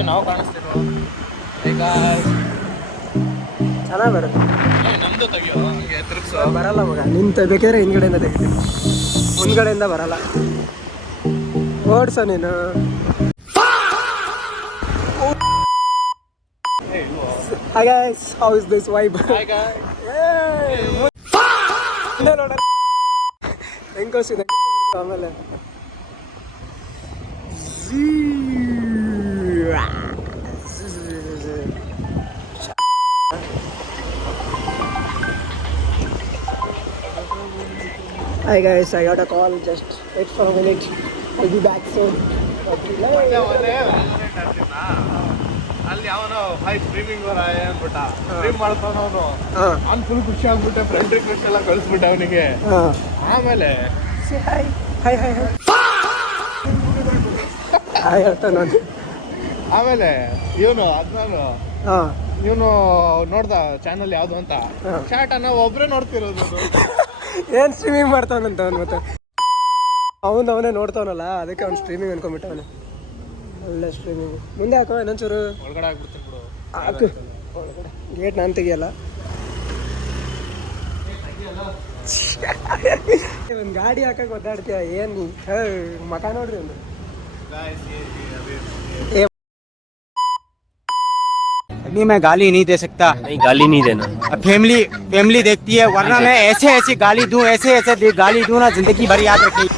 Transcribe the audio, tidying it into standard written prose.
ಮುಂಚೆ ನಾವು ಕಾಣಿಸ್ತಿದ್ವು. ಈಗ ಚೆನ್ನಾಗಿ ಬರುತ್ತೆ. ನಮ್ದು ತೆಗಿಯೋ, ಹಂಗೆ ತಿರುಗಿಸೋ. ಬರಲ್ಲ ಮಗ, ನಿಂತ ಬೇಕಿದ್ರೆ ಹಿಂದ್ಗಡೆಯಿಂದ ತೆಗಿತೀನಿ, ಮುಂದ್ಗಡೆಯಿಂದ ಬರಲ್ಲ. ಓಡ್ಸ ನೀನು. Hi guys, how is this vibe? Hi guys. ನೋಡ ಹೆಂಗೋಸಿದೆ ಆಮೇಲೆ Hi guys, I got a call, just wait for a minute, I'll be back soon. ಅಲ್ಲಿ ಅವನು ಹೈ ಸ್ಟ್ರೀಮಿಂಗ್ ಅಂದ್ಬಿಟ್ಟ, ಸ್ಟ್ರೀಮ್ ಮಾಡ್ತಾನ ಅವನು. ಅವ್ನು ಫುಲ್ ಖುಷಿ ಆಗ್ಬಿಟ್ಟೆ, ಫ್ರೆಂಡ್ ರಿಕ್ವೆಸ್ಟ್ ಎಲ್ಲ ಕಳಿಸ್ಬಿಟ್ಟೆ ಅವನಿಗೆ. ಆಮೇಲೆ ಹಾಯ್ ಹಾಯ್ ಹಾಯ್ ಹಾಯ್ ಹೇಳ್ತಾನೆ ನಾನು. ಆಮೇಲೆ ಇವನು ಅದ್ನಾನು ಇವನು ನೋಡ್ದ ಚಾನಲ್ ಯಾವ್ದು ಅಂತ, ಚಾಟ್ ನಾವು ಒಬ್ರೇ ನೋಡ್ತಿರೋದು. ಏನು ಸ್ಟ್ರೀಮಿಂಗ್ ಮಾಡ್ತಾವನಂತ ಅವನು, ಮತ್ತೆ ಅವನೇ ನೋಡ್ತಾವನಲ್ಲ, ಅದಕ್ಕೆ ಅವ್ನು ಸ್ಟ್ರೀಮಿಂಗ್ ಅನ್ಕೊಂಡ್ಬಿಟ್ಟವನು. ಒಳ್ಳೆ ಸ್ಟ್ರೀಮಿಂಗ್. ಮುಂದೆ ಹಾಕೋ ಇನ್ನೊಂಚೂರು ಒಳಗಡೆ ಆಗ್ಬಿಡ್ತೀನಿ ಬಿಡು. ಹಾಕು ಒಳಗಡೆ, ಗೇಟ್ ನಾನು ತೆಗಿಯಲ್ಲ. ಒಂದು ಗಾಡಿ ಹಾಕಕ್ಕೆ ಒದ್ದಾಡ್ತೀಯ ಏನು? ಮಕ ನೋಡ್ರಿ ಒಂದು. अभी मैं गाली नहीं दे सकता. नहीं, गाली नहीं देना. फैमिली देखती है, वरना मैं ऐसे गाली दूं, ऐसे गाली दूं ना, जिंदगी भर याद रखेगी.